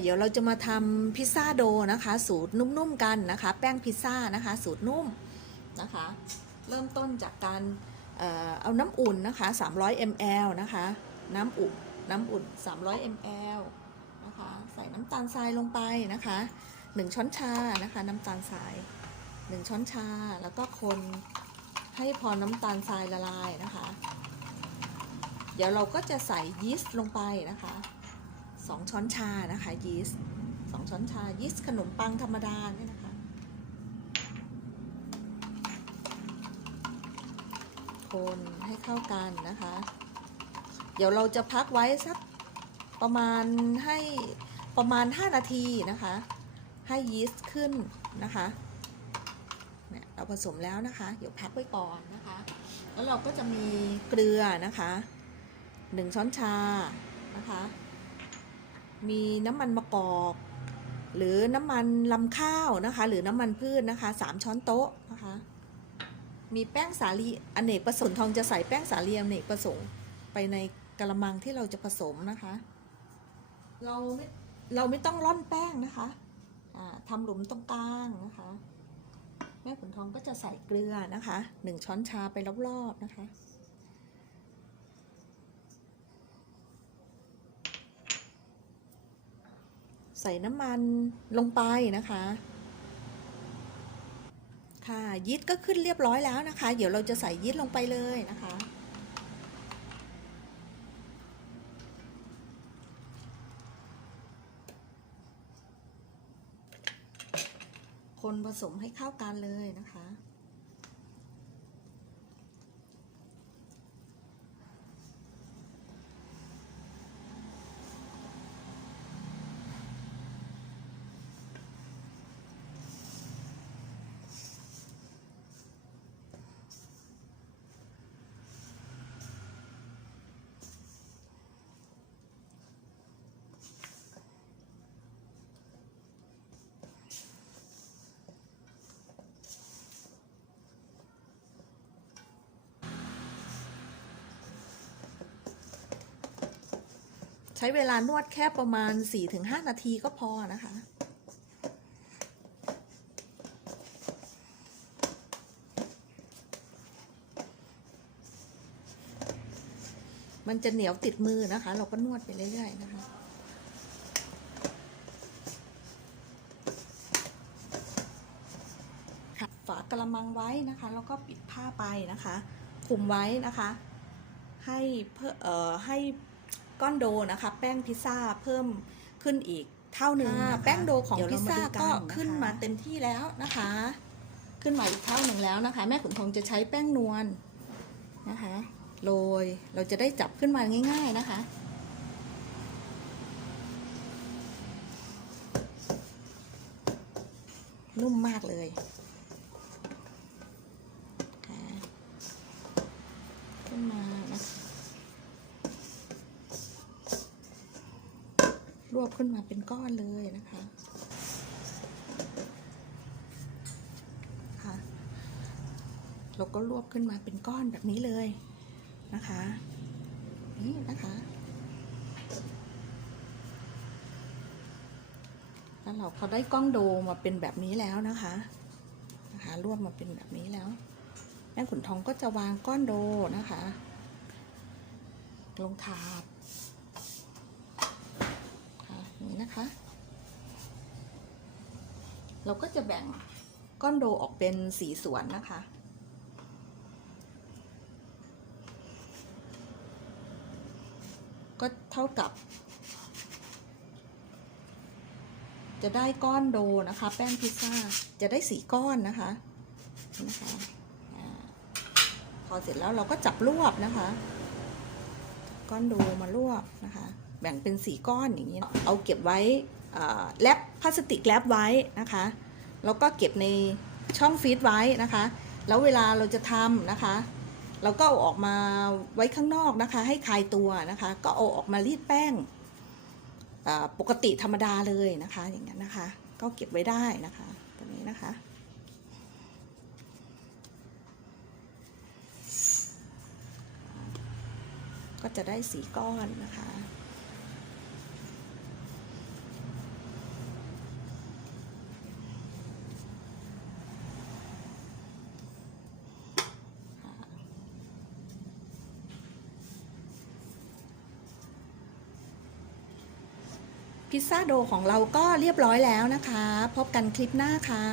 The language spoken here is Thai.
เดี๋ยวเราจะมาทำพิซซ่าโดนะคะ สูตรนุ่มๆกันนะคะ แป้งพิซซ่านะคะ สูตรนุ่มนะคะ เริ่มต้นจากการเอาน้ำอุ่นนะคะ 300 ml นะคะ น้ำอุ่นน้ำอุ่น 300 ml นะคะ ใส่น้ำตาลทรายลงไปนะคะ 1 ช้อนชานะคะ น้ำตาลทราย 1 ช้อนชาแล้วก็คนให้พอน้ำตาลทรายละลายนะคะ เดี๋ยวเราก็จะใส่ยีสต์ลงไปนะคะ สองช้อนชานะคะยีสต์สองช้อนชายีสต์ขนมปังธรรมดาเนี่ยนะคะ คนให้เข้ากันนะคะ เดี๋ยวเราจะพักไว้สักประมาณให้ประมาณ 5 นาทีนะคะ ให้ยีสต์ขึ้นนะคะเนี่ยเราผสมแล้วนะคะ เดี๋ยวพักไว้ก่อนนะคะ แล้วเราก็จะมีเกลือนะคะหนึ่งช้อนชานะคะ มีน้ำมันมะกอกหรือน้ำมันลำข้าวนะคะ หรือน้ำมันพืชนะคะสามช้อนโต๊ะนะคะ มีแป้งสาลีอเนกประสงค์ทองจะใส่แป้งสาลีอเนกประสงค์ไปในกระมังที่เราจะผสมนะคะ เราไม่เราไม่ต้องร่อนแป้งนะคะอ่าทำหลุมตรงกลางนะคะ แม่ขุนทองก็จะใส่เกลือนะคะหนึ่งช้อนชาไปรอบๆนะคะ ใส่น้ำมันลงไปนะคะ ค่ะยีสต์ก็ขึ้นเรียบร้อยแล้วนะคะ เดี๋ยวเราจะใส่ยีสต์ลงไปเลยนะคะคนผสมให้เข้ากันเลยนะคะ ช้เวลานวดแค่ประมาณ 4-5 นาทีก็พอนะคะ มันจะเหนียวติดมือนะคะ เราก็นวดไปเรื่อยๆนะคะฝากระมังไว้นะคะ แล้วก็ปิดผ้าไปนะคะคลุมไว้นะคะ ให้เพิ่มเอ่อให้ ก้อนโดนะคะ แป้งพิซซ่าเพิ่มขึ้นอีกเท่าหนึ่งนะคะแป้งโดของเดี๋ยวพิเราซมาซ่าดูกันก็นะคะขึ้นมาเต็มที่แล้วนะคะ ขึ้นมาอีกเท่าหนึ่งแล้วนะคะ แม่ขุนทองจะใช้แป้งนวลนะคะโรยเราจะได้จับขึ้นมาง่าย ๆนะคะ นุ่มมากเลยค่ะขึ้นมานะคะ รวบขึ้นมาเป็นก้อนเลยนะคะค่ะเราก็รวบขึ้นมาเป็นก้อนแบบนี้เลยนะคะ นี่นะคะ แล้วเราพอได้กล้องโดมาเป็นแบบนี้แล้วนะคะนะคะรวบมาเป็นแบบนี้แล้ว แม่ขุนทองก็จะวางก้อนโดนะคะ ลงถาดค่ะอย่าง นะคะ เราก็จะแบ่งก้อนโดออกเป็นสีส่วนนะคะ ก็เท่ากับ จะได้ก้อนโดนะคะ แป้งพิซซ่าจะได้สีก้อนนะคะนะคะพอเสร็จแล้วเราก็จับรวบนะคะ ก้อนโดมารวบนะคะ แบ่งเป็นสีก้อนอย่างนี้ เอาเก็บไว้แรปพลาสติกแรปไว้นะคะ แล้วก็เก็บในช่องฟรีซไว้นะคะ แล้วเวลาเราจะทำนะคะ เราก็เอาออกมาไว้ข้างนอกนะคะ ให้คลายตัวนะคะ ก็เอาออกมารีดแป้งปกติธรรมดาเลยนะคะ อย่างนั้นนะคะ ก็เก็บไว้ได้นะคะตัวนี้นะคะก็จะได้สีก้อนนะคะ พิซซ่าโดของเราก็เรียบร้อยแล้วนะคะ พบกันคลิปหน้าค่ะ